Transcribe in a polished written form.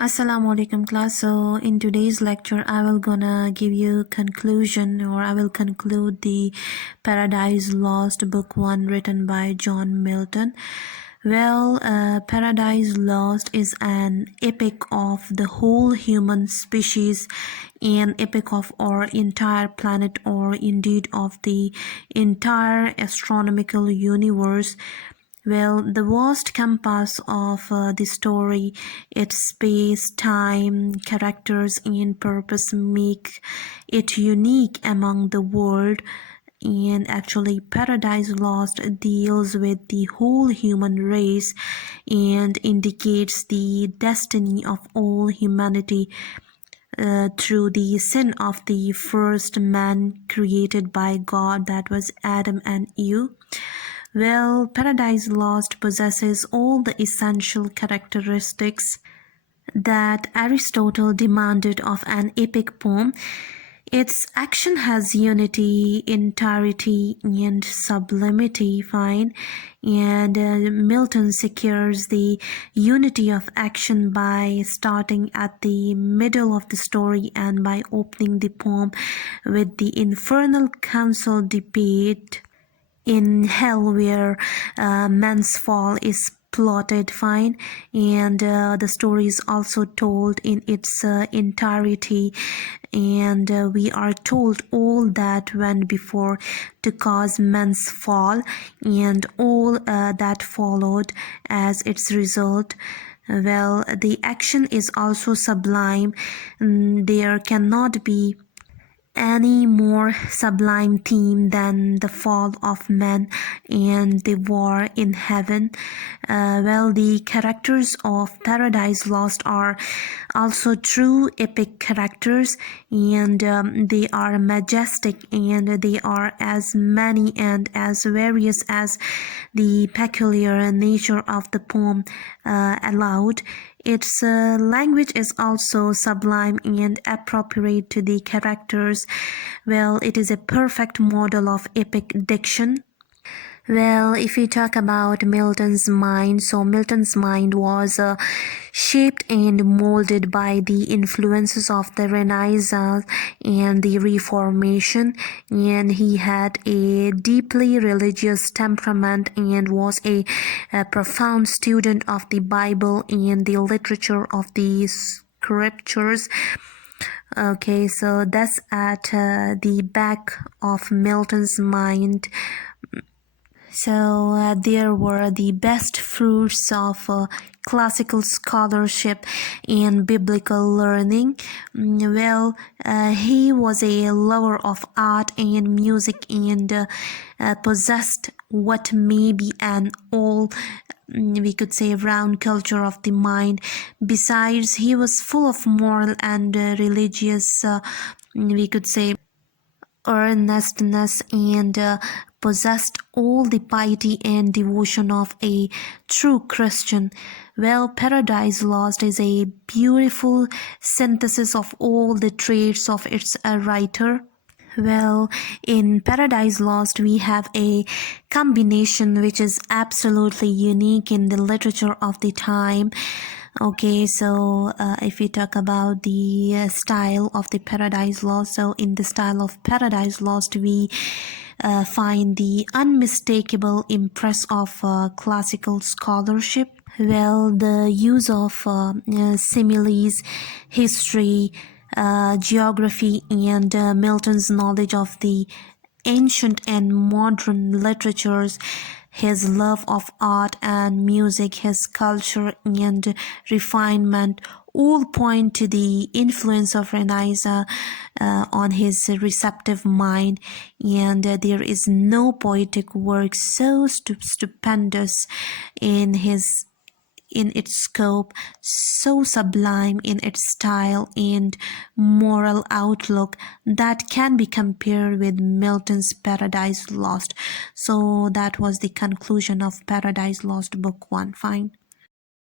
Assalamu alaikum class. So in today's lecture I will gonna give you conclusion, or I will conclude the Paradise Lost book 1 written by John Milton. Paradise Lost is an epic of the whole human species, an epic of our entire planet, or indeed of the entire astronomical universe. The vast compass of the story, its space, time, characters, and purpose make it unique among the world. And actually, Paradise Lost deals with the whole human race and indicates the destiny of all humanity through the sin of the first man created by God, that was Adam and Eve. Paradise Lost possesses all the essential characteristics that Aristotle demanded of an epic poem. Its action has unity, entirety, and sublimity, fine. And Milton secures the unity of action by starting at the middle of the story and by opening the poem with the infernal council debate in hell, where man's fall is plotted, fine. And the story is also told in its entirety, and we are told all that went before to cause man's fall and all that followed as its result. The action is also sublime. There cannot be any more sublime theme than the fall of man and the war in heaven. The characters of Paradise Lost are also true epic characters, and they are majestic, and they are as many and as various as the peculiar nature of the poem allowed. Its language is also sublime and appropriate to the characters. It is a perfect model of epic diction. If we talk about Milton's mind, so Milton's mind was shaped and molded by the influences of the Renaissance and the Reformation, and he had a deeply religious temperament and was a profound student of the Bible and the literature of the scriptures. Okay, so that's at the back of Milton's mind. So there were the best fruits of classical scholarship and biblical learning. He was a lover of art and music, and possessed what may be an all, we could say, round culture of the mind. Besides, he was full of moral and religious, we could say, earnestness, and possessed all the piety and devotion of a true Christian. Paradise Lost is a beautiful synthesis of all the traits of its writer. In Paradise Lost, we have a combination which is absolutely unique in the literature of the time. Okay, so if we talk about the style of the Paradise Lost, so in the style of Paradise Lost, we find the unmistakable impress of classical scholarship. The use of similes, history, geography, and Milton's knowledge of the ancient and modern literatures, his love of art and music, his culture and refinement, all point to the influence of Renaissance on his receptive mind. And there is no poetic work so stupendous in its scope, so sublime in its style and moral outlook, that can be compared with Milton's Paradise Lost. So that was the conclusion of Paradise Lost book 1. Fine.